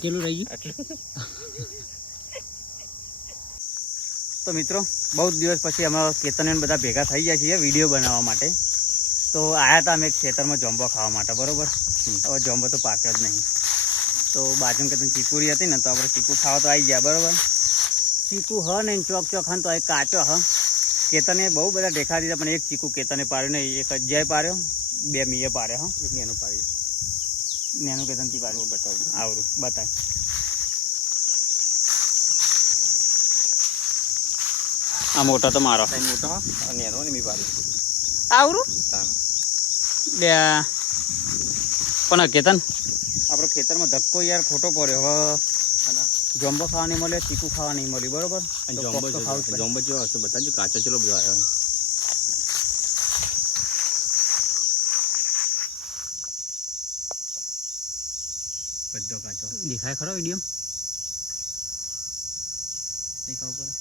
કેટલું રહી ગયું? તો મિત્રો બહુ જ દિવસ પછી અમે કેતન બધા ભેગા થઈ ગયા છીએ વીડિયો બનાવવા માટે. તો આયા હતા અમે ખેતરમાં જોંબો ખાવા માટે બરાબર? હવે જોંબો તો પાક્યો જ નહીં. તો બાજુમાં કેતન ચીકુડી હતી ને તો આપણે ચીકુ ખાવા તો આવી ગયા બરોબર? ચીકુ હ ને ચોક ચોક હા તો એક કાચો હ. કેતને બહુ બધા દેખા દીધા પણ એક ચીકુ કેતને પાડ્યો નહીં એક અજ્જાએ પાડ્યો બે મીએ પાડ્યો હ. એક મેનું પાડ્યું. નેનું કે તંતી પાડવું બતાવું. આવરું બતાય. આ મોટો તો મારો. મોટો? અને એનો મી પાડી. આવરું? તાનો બે. પણ કેતન? આપણો ખેતરમાં ધક્કો યાર ખોટો પડ્યો. હવે જોંબો ખાવા નહીં મળે ચીકુ ખાવા નહીં મળ્યું બરોબર? જોમ્બો જ. જોમ્બો જેવો બતાજો કાચો ચલો બધો આવ્યો. બધો કાચો. દેખાય ખરો વીડિયો દેખાવ પડે.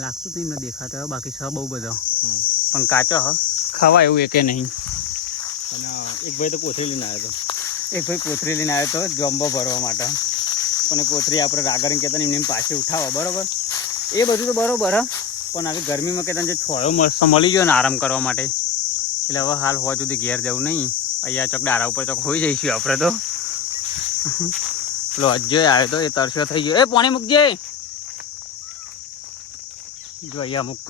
લાગતું જ નહીં દેખાતો હવે બાકી છ બહુ બધો. પણ કાચો હ. ખાવા એવું એકે નહીં. અને એક ભાઈ તો કોથળી લઈને આવ્યો એક ભાઈ કોથરી લઈને આવ્યો તો જોંબો ભરવા માટે. પણ કોથરી આપણે રાગરણ કહેતા એમને એમ પાછી ઉઠાવો બરોબર? એ બધું તો બરોબર હ. પણ આવી ગરમીમાં કહેતા જે છોયો મળશે મળી ગયો ને આરામ કરવા માટે. એટલે હવે હાલ હોવા સુધી ઘેર જવું નહીં. અહીંયા ચોક ડારા ઉપર ચોક હોઈ જઈશું આપણે તો. પેલો અજય આવ્યો તો એ તરસ્યો થઈ ગયો. એ પાણી મૂકજે જો. અહીંયા મૂક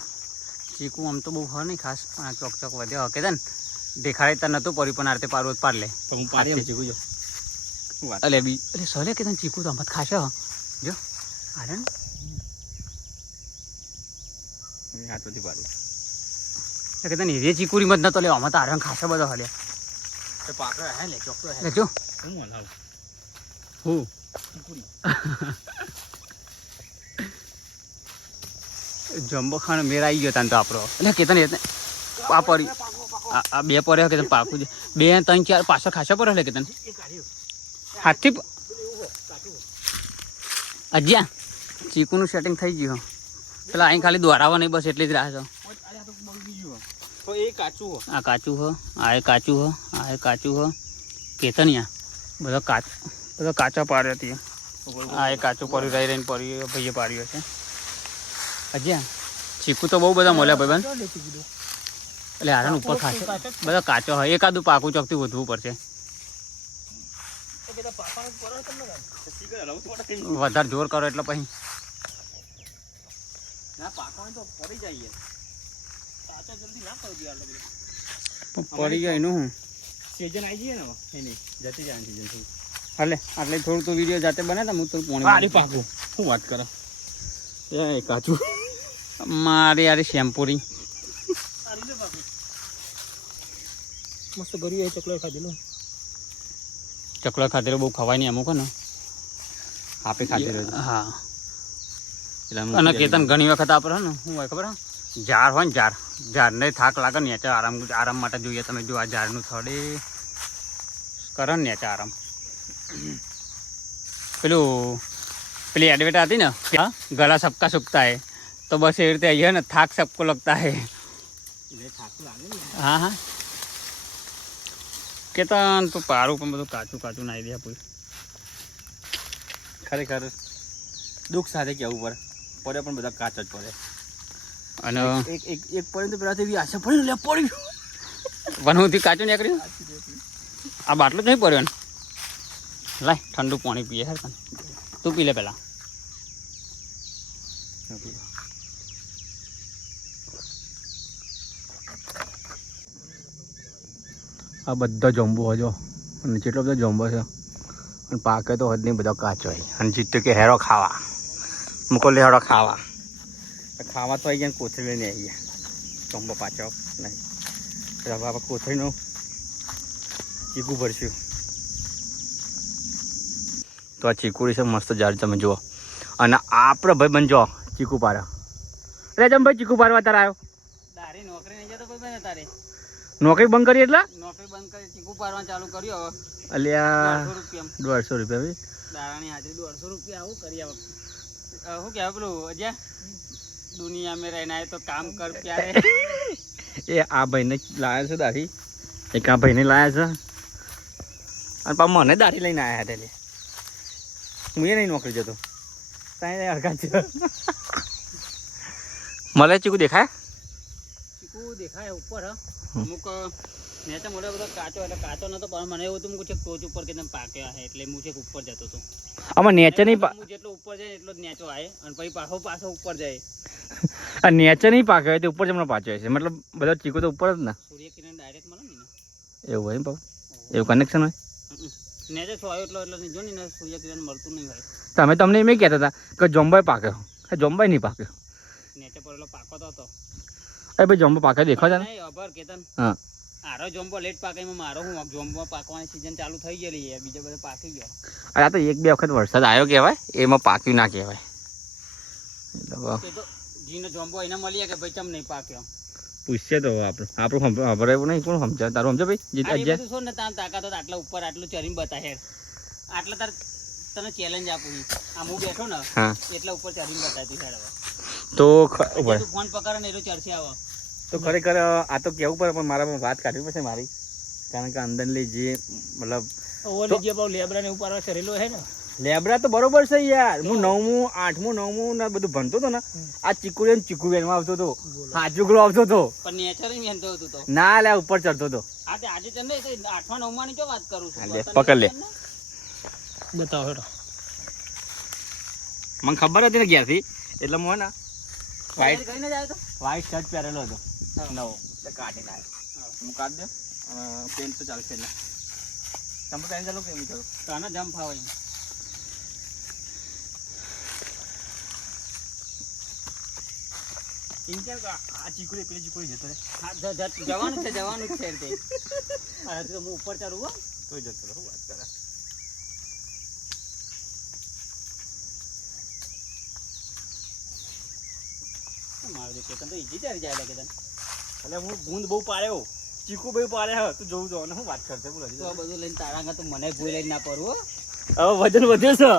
ચીકુ આમ તો બહુ હોય નહીં ખાસ પણ આ ચોક ચોક વધ્યો હકે ને? દેખાડે તો નતું પડ્યું પણ આરતે પાડવું પાર લે. હું પાડી ચીકુ જો. અલે બી અરે સલે કે તને ચીકુ તો અમત ખાશે. જો. આરે ને. મેં પાડી એ કે તને એ ચીકુરી મત નતો લે આમાં તો આરે ખાશે બધો હલે. તો પાકડો હે લે ચોકડો હે લે જો. હું હલાવ? હું. જમ્બો ખાનો આવી ગયો તાને તો આપણો. એટલે કે તને એટલે આ બે પડે કે તને પાકું બે ત્રણ ચાર પાછળ ખાસો પર એટલે કે તને? હાથથી અજ્યા ચીકુનું સેટિંગ થઈ ગયું પેલા અહીં ખાલી દોરાવા નહીં બસ એટલી જ રાહ છો આ કાચું હો આ કાચું હો આ કાચું હ. કેતનિયા બધો કાચ બધો કાચો પાડ્યો હતી. આ એ કાચું પડ્યું રહી રહીને પડ્યું ભાઈએ પાડ્યો છે. અજ્યા ચીકુ તો બહુ બધા મળ્યા ભાઈ બંધ એટલે હારણ ઉપર ખાશે. બધા કાચો હોય. એકાદું પાકું ચોકથી વધવું પડશે. વધારે જોર કરો એટલે પછી. પડી જાય એનું હું સીઝન આવી જઈએ ને એની. જતી જાય સીઝન હાલે આટલે થોડું તો વીડિયો જાતે બનાવતા હું તો પોણી મારી પાકું. શું વાત કરે? એ કાચું. મારી યાર શેમ્પુરી મસ્ત ગરી ચકલો ખાધેલો. ચકલો ખાધેલો બહુ ખવાય નહીં અમુક ને. આપે ખાધેલો હા. અને કેતન ઘણી વખત આપણે હે ને શું હોય ખબર? ઝાડ હોય ને ઝાડ ઝાડને થાક લાગે ને આરામ આરામ માટે જોઈએ. તમે જો આ ઝાડનું થડે. કરે ને આરામ. પેલું પેલી એડવેટ હતી ને હા ગળા સબકા સુકતા હે. તો બસ એવી રીતે અહીંયા ને થાક સબકો લગતા હે. એટલે થાક લાગે ને હા હા. કેતન તું પારું પણ બધું કાચું કાચું નાખી દે આપણું ખરેખર દુઃખ સાથે કેવું પડે? પડે પણ બધા કાચ જ પડે. અને એક એક એક પડે તો પેલા એવી આશા પડી લે પડી વનોથી કાચું નીકળ્યું? આ બાટલો જ નહીં પડ્યો ને? લાય ઠંડુ પાણી પીએ હે તને તું પી લે પેલા આ બધા જંબુ હજો અને જેટલો બધો જંબો છે અને પાકે તો હદ નહીં બધો કાચો હોય અને જીત્યો કે હેરો ખાવા મૂકો લે હેરો ખાવા ખાવા તો આવી ગયા ને કોથળી લઈને આવી ગયા જંબો પાછો નહીં એટલે હવે આપણે કોથળીનું ચીકુ ભરશું તો આ ચીકુડી છે મસ્ત ઝાડ તમે જુઓ. અને આપણે ભાઈ બનજો ચીકુ પારા અરે જમ ભાઈ ચીકુ પારવા તારા આવ્યો તારી નોકરી નહીં જતો કોઈ બને તારે. નોકરી બંધ કરી એટલે? નોકરી બંધ કરી ચીકુ પારવાનું ચાલુ કર્યો હવે. અલ્યા. દોઢસો રૂપિયા દોઢસો રૂપિયા ભાઈ. દારાની હાજરી દોઢસો રૂપિયા આવું કરી આ વખતે અ, શું કહેવાય પેલું અજ્યા? દુનિયા મેં રહેના તો કામ કર પ્યારે. એ આ ભાઈને લાયા છે દાઢી. એક આ ભાઈને લાયા છે. અને પા મને દાઢી લઈને આવ્યા હતા હું એ નહીં નોકરી જતો. ત્યાં અડધા છે. મળે ચીકુ દેખાય? ચીકુ દેખાય ઉપર હ. અમુક તો મળ્યો બધો કાચો એટલે કાચો નતો પણ મને એવું હતું કે છેક ટોચ ઉપર કે તમે પાક્યા હે એટલે હું છેક ઉપર જતો હતો. આમાં નેચર નહીં પા- હું જેટલો ઉપર જાય એટલો જ નેચો આવે અને પછી પાછો પાછો ઉપર જાય. આ નેચર નહીં પાકે હોય તો ઉપર જમણો પાછો હોય છે મતલબ બધા ચીકુ તો ઉપર જ ને. સૂર્યકિરણ ડાયરેક્ટ મળે ને એવું હોય ને એવું કનેક્શન હોય? હમ. નેચે આવ્યો એટલો એટલે જો ને સૂર્યકિરણ મળતું નહીં હોય. તમે તમને એમ કહેતા હતા કે જોમ્બાઈ પાક્યો. હા જોમ્બાઈ નહીં પાક્યો. પર એટલો પાકો તો હતો. અરે ભાઈ જોમ્બો પાકે દેખો છે નહીં, અભર કેતન. હા. આરો જોમ્બો લેટ પાકે એમાં મારો હું જોમ્બો પાકવાની સિઝન ચાલુ થઈ ગયેલી છે. બીજા બધા પાકી ગયો. અરે આ તો એક બે વખત વરસાદ આવ્યો કહેવાય એમાં પાક્યું ના કહેવાય. એટલે જીનો જોમ્બો એને મળીએ કે ભાઈ ચમ નહીં પાક્યો? પૂછશે તો આપણું. આપણું ખબર નહીં કોણ સમજાવે તારું સમજો ભાઈ? બધું શું ને તાર તાકાત આટલા ઉપર આટલું ચરીને બતા હેર આટલા તાર તને ચેલેન્જ આપું છું. આમ હું બેઠો ને હા. એટલા ઉપર ચરીને બતાવી હવે. તો ફોન પકડે ને એટલું ચરસી આવે તો ખરેખર આ તો કેવું પડે પણ મારા પણ વાત કાઢવી પડશે મારી. કારણ કે અંદરની જે મતલબ ઓલી જે બહુ લેબરા ને ઉપર ચરેલો હે ને. લેબરા તો બરોબર છે યાર. હું નવમું આઠમું નવમું ને બધું ભણતો હતો ને આ ચીકુ ને ચીકુ બેનમાં આવતો હતો. હાજુગડો આવતો હતો. પણ નેચર ય મેનતો તો. ના લે ઉપર ચડતો હતો. આ આજે ચંદ આઠમા નવમા ની વાત કરું છું? લે, પકડ લે. બતાવો હેડો. મને ખબર હતી ને ક્યાંથી? એટલે હું ના વાઈટ કરીને જ આવ્યો તો? વ્હાઈટ શર્ટ પહેરેલો હતો. નવો. એટલે કાઢી નાખ્યો. હું. કાઢી દે પેન્ટ તો ચાલશે એટલે. તમે પહેરી ચાલો કેમ ચાલો તને જમ ફાવે આ ચીકુડી પેલી ચીકુડી જતો હા, જવાનું છે જવાનું છે તે. અરે તો હું ઉપર ચડું હો. તો જતો રહે વાત કરે. મારું તો કેતન તો ઈજી ચાલી જાય કેતન. એટલે હું બૂંદ બહુ પાડ્યો ચીકુ બહુ પાડ્યા તું જોવું જો હું વાત કરશે બોલો તો આ બધું લઈને તારા આગળ તો મને ભૂલ લઈને ના પડવું હવે વજન વધ્યો છે.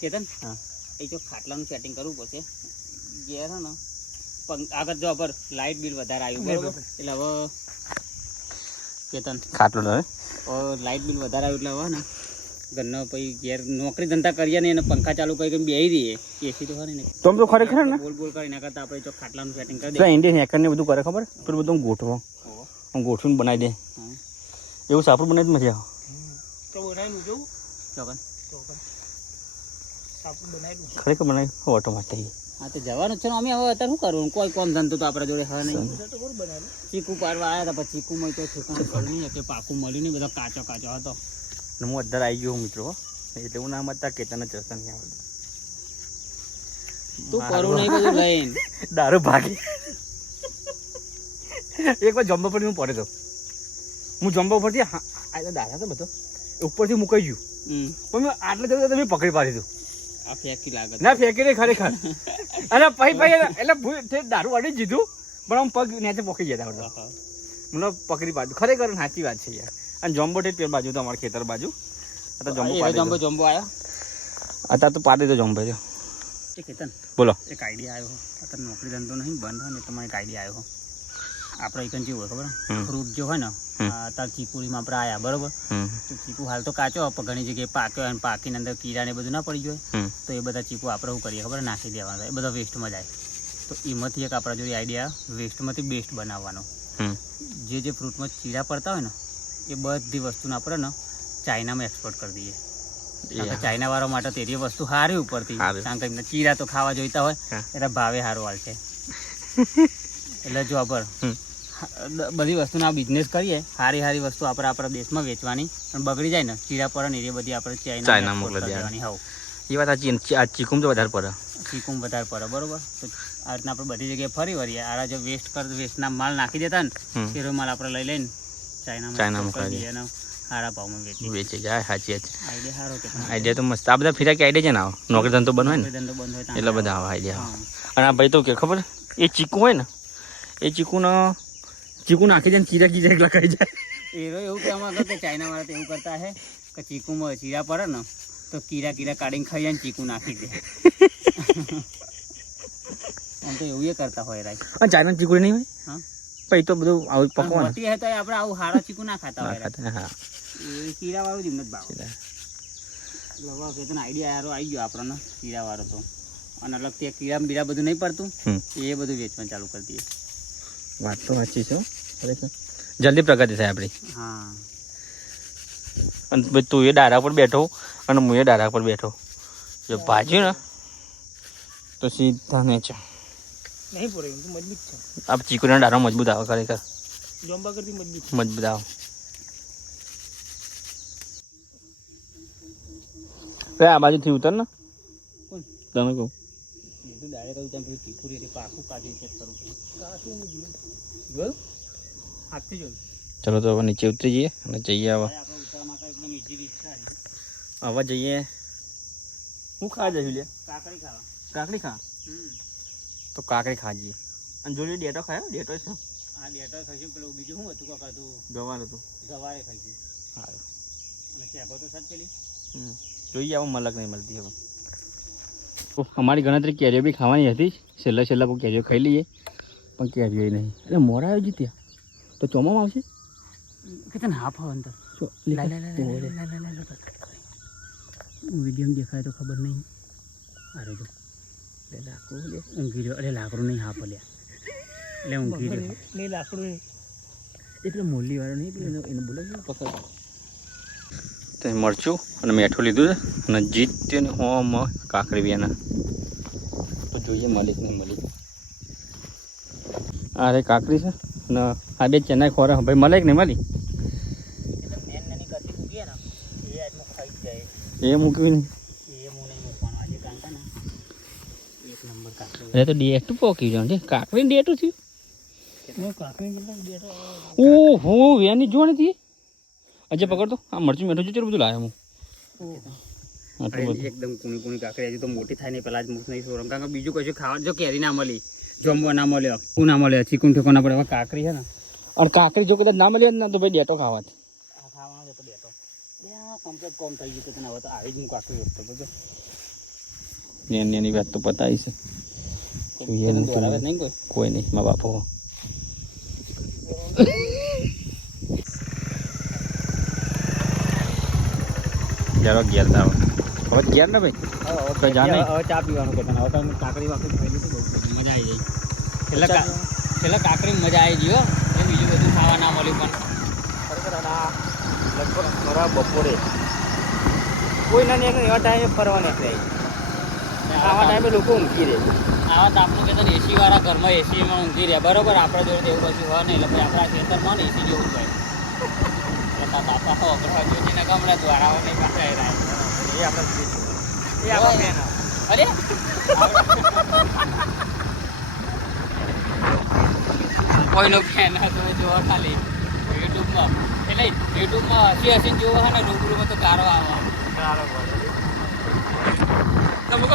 કેતન હા. એ જો ખાટલાનું સેટિંગ કરવું પડશે. ઘેર હે ને આગળ જો પર લાઇટ બિલ વધારે આવ્યું બરોબર. એટલે હવે કેતન. ખાટલો લાઇટ બિલ વધારે આવ્યું એટલે હવે ને ઘરનો પછી ઘેર નોકરી ધંધા કરીએ ને એને પંખા ચાલુ કરી કરીને બેહી દઈએ એસી તો ખરી ને તો તો ખરેખર ને? બોલ બોલ કરી ના કરતા આપણે જો ખાટલાનું સેટિંગ કરી દે દઈએ. ઇન્ડિયન હેકર ને બધું કરે ખબર? પેલું બધું ગોઠવો. હું ગોઠવીને બનાવી દે. એવું સાપડું બનાવી મજા આવે. તો બનાવીને જોઉં ચોકન. ખરેખર બનાવી ઓટોમેટિક હા તો જવાનું છે અમે હવે અત્યારે શું કરવું? કોઈ કોમ ધંધો તો આપણા જોડે હા નહીં. ચીકુ પાડવા આવ્યા હતા પછી ચીકુ માં તો ઠેકાણું પડ્યું નહીં કે પાકું મળ્યું નહીં બધો કાચો કાચો હતો. ને હું અત્યારે આવી ગયો હું મિત્રો એટલે હું નામ હતા કેતન ચરતન નહીં આવડતું તું કરું નહીં બધું લઈને. દારૂ ભાગી. એક વાર જમ્બા પરથી હું પડ્યો તો. હું જમ્બા ઉપરથી હા દાદા તો બધો. ઉપરથી મુકાઈ ગયું. પણ મેં આટલે જતો તમે પકડી પાડી દીધું. આ ફેંકી લાગે ના ફેંકી નહીં ખરેખર. અને પછી પછી એટલે દારૂ અડી જીધું પણ આમ પગ નીચે પોકી ગયા હતા. મને પકડી પાડ્યું. ખરેખર સાચી વાત છે યાર. અને જોમ્બો ટેટ પેલ બાજુ તો અમારા ખેતર બાજુ. અત્યારે જોમ્બો પાડી જમ્બો જમ્બો અત્યારે તો પાડી દો જોમ્બો રહ્યો. કેતન બોલો. એક આઈડિયા આવ્યો. અત્યારે નોકરી ધંધો નહીં બંધ હોય ને તમારે એક આઈડિયા આવ્યો. આપણે એકન જેવું હોય ખબર? ફ્રૂટ જો હોય ને અત્યારે ચીકુડીમાં આપણે આવ્યા બરોબર? તો ચીકુ હાલ તો કાચો પણ ઘણી જગ્યાએ પાક્યો હોય અને પાકીને અંદર કીડા ને બધું ના પડી જાય. તો એ બધા ચીકુ આપણે શું કરીએ ખબર? નાખી દેવાના એ બધા વેસ્ટમાં જાય. તો એમાંથી એક આપણા જોડે આઈડિયા વેસ્ટમાંથી બેસ્ટ બનાવવાનો. જે જે ફ્રૂટમાં ચીડા પડતા હોય ને એ બધી વસ્તુને આપણે ને ચાઇનામાં એક્સપોર્ટ કરી દઈએ. ચાઇના વાળા માટે તેરી વસ્તુ સારી ઉપરથી. કારણ કે એમને ચીરા તો ખાવા જોઈતા હોય એટલે ભાવે સારું હાલશે એટલે જો હમ. બધી વસ્તુના બિઝનેસ કરીએ. સારી સારી વસ્તુ આપણે આપણા દેશમાં વેચવાની. અને બગડી જાય ને ચીડા પર ને એ બધી આપણે ચાઇના મોકલી દેવાની. હોવ. એ વાત સાચી આ ચીકુમ તો વધારે પડે. ચીકુમ વધારે પડે બરોબર? તો આ રીતના આપણે બધી જગ્યાએ ફરી વળીએ. આ જો વેસ્ટ કર વેસ્ટના માલ નાખી દેતા ને હમ. માલ આપણે લઈ લઈને ચાઇના ચાઇના કરી દઈએ અને સારા ભાવમાં વેચી વેચે જાય સાચી વાત આઈડિયા તો મસ્ત. આ બધા ફિરા કે આઈડિયા છે ને આવો? નોકરી ધંધો બંધ હોય ને એટલે બધા આવા આઈડિયા અને આ ભાઈ તો કે ખબર? એ ચીકુ હોય ને એ ચીકુનો ચીકુ નાખી જાય ચીરા ચીરા એકલા ખાઈ જાય. એરો એવું કહેવામાં કે ચાઇના વાળા તો એવું કરતા હે કે ચીકુમાં ચીરા પડે ને તો કીરા કીરા કાઢીને ખાઈ જાય ને ચીકુ નાખી દે. આમ તો એવું એ કરતા હોય રાઈ અને ચાઇના ચીકુ નહીં હોય? હા? પછી તો બધું આવું પકવાન. મોટી હે તો આપણે આવું હારા ચીકુ ના ખાતા હોય ખાતા હા. એ કીરા વાળું જ એમને ભાવ. લવા કે તને આઈડિયા યારો આવી ગયો આપણને કીરા વાળો તો. અને અલગથી કીરા કીડા બીડા બધું નહીં પડતું એ બધું વેચવાનું ચાલુ કરી દઈએ. વાત તો સાચી છે ખરેખર. જલ્દી પ્રગતિ થાય આપણી. હા. અને તું એ ડારા પર બેઠો અને હું એ ડારા પર બેઠો. જો ભાજ્યું ને તો સીધા નીચે. નહીં પૂરે તું મજબૂત છે. આ ચીકુના ડારો મજબૂત આવે ખરેખર. જોંબા કરતી મજબૂત મજબૂત આવે. આ બાજુથી ઉતર ને. તમે તને કહું. તો ડાયરેક્ટ કહ્યું ત્યાં પેલું તીખું રીતે પાકું કાઢી ચેક કરું. જોયું. હાથથી જોયું. ચલો તો હવે નીચે ઉતરી જઈએ અને જઈએ હવે આપણે ઉતરવા માટે એકદમ ઈઝી રીત છે હવે જઈએ. હું ખા જઈશું લે? કાકડી ખાવા. કાકડી ખા? તો કાકડી ખા જઈએ અને જોડે ડેટો ખાયો? ડેટો છે? આ ડેટો ખાઈશું પેલું બીજું શું હતું કાકા હતું? ગવાર હતું. ગવારે ખાઈશું. સારું. અને શેકો તો સર પેલી. હમ. જોઈએ આવું મલક નહીં મળતી હવે. તો અમારી ગણતરી કેરીઓ બી ખાવાની હતી. છેલ્લા છેલ્લા પણ કેરીઓ ખાઈ લઈએ. પણ કેરીઓ નહીં. એટલે મોરા આવી જીત્યા તો ચોમામાં આવશે? કેટલા ના આપો અંદર. વીડિયો દેખાય તો ખબર નહીં. અરે જો. લાકડું ઊંઘી રહ્યો અરે લાકડું નહીં હાફ લ્યા એટલે ઊંઘી રહ્યો લાકડું એટલે મોલી વાળો નહીં એનો બોલો પકડ. તે મરચું અને મેઠું લીધું છે. અને જીતે ને હોમાં કાકડી વિયાના તો જોઈએ માલિકને મલિક. આ રે કાકડી છે. અને આ બે ચેન્નાઈ ખોરા. ભાઈ મલિક ને મલિક. એ મૂકવી નહીં અરે તો ડેટું પોકી જાણ છે. કાકડી ડેટું થયું? ઓહો એની જોણ હતી અજય પકડ તો. આ મરચું મેઠું જો બધું લાવ્યો હું? એકદમ કુણી કુણી કાકડી હજી તો મોટી થાય નહીં પેલા જ મૂક નહીં સોરમ કારણ કે બીજું કશું ખાવા જો કેરી ના મળી જમવા ના મળ્યો શું ના મળ્યો ચીકુન ઠેકો ના પડે હવે કાકરી છે ને. અને કાકરી જો કદાચ ના મળી હોત ને તો ભાઈ ડેટો ખાવાથી ખાવાનો છે તો બેઠો કોમ થઈ ગયું તને હવે તો આવી જ હું કાકરી એની એની વાત તો પતાવી છે. કોઈ? નહીં મા બાપો. ઘેર તાવ હવે ઘેર ને ભાઈ? તો હવે ચા પીવાનું કે તને? હવે તમે કાકડી વાકડી ખાઈ લીધી મજા આવી જાય. એટલે એટલે કાકડી મજા આવી ગઈ હો. એ બીજું બધું ખાવા ના મળ્યું પણ. લગભગ ખરા બપોરે. કોઈ ના નીકળે એવા ટાઈમે ફરવા નીકળે આવા ટાઈમે લોકો ઊંઘી રહે. આવા તાપનું કે તને એસી વાળા ઘરમાં એસીમાં ઊંઘી રહે બરોબર આપણે જોડે એવું કશું હોય નહીં. એટલે આપણે આપણા ખેતરમાં ને એસી જેવું જ તારા બાપા હો જોજીને ગમડા દ્વારાવા પાસે એ આપણે એ આપણા અરે! કોઈનો ફેન હતો જોવા ખાલી યુટ્યુબમાં. એટલે યુટ્યુબમાં હસી હસીને જોવા ને રૂબરૂમાં તો કારો આવે. કારો તમે